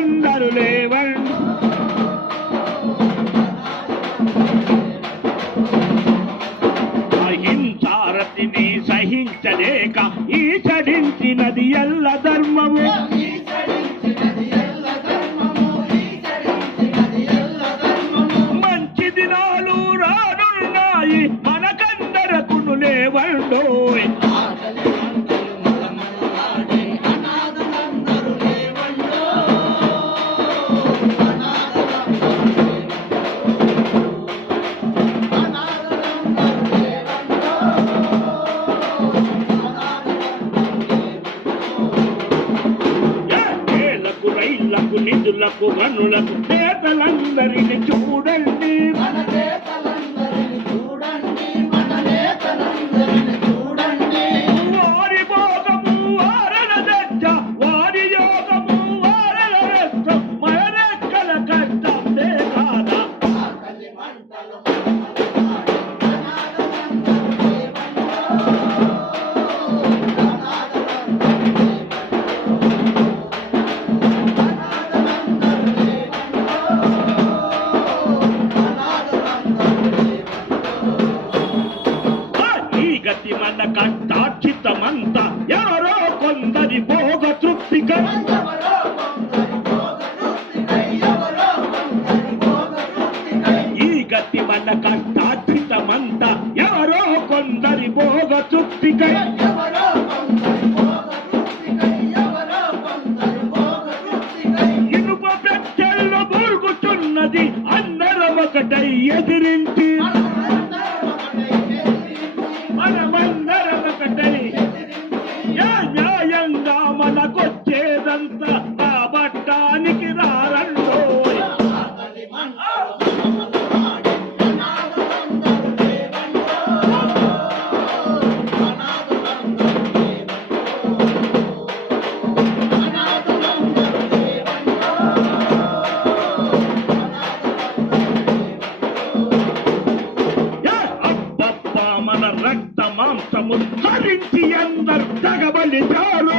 んだるね。ధనికులకు నిధులకు గనులకు పేదలందరిని చూడండి. కట్టి మన కష్టాచితమంత ఎవరో కొందరి భోగ తృప్తికై. ఇనుప పెట్టెల్లో బూరుగుతున్నది అందరం ఒకటై ఎదిరించి మనమందరం రక్త మాంసము ధరించి అందరు తగబలిచారు.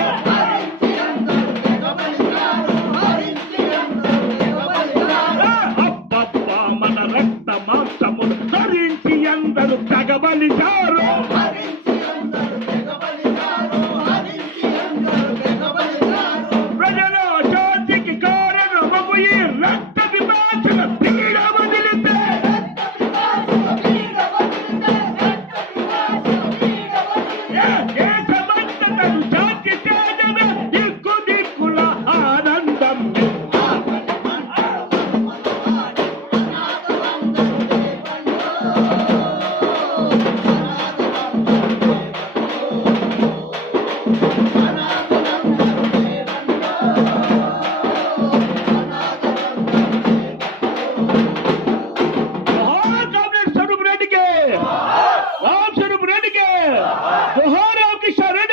deixarei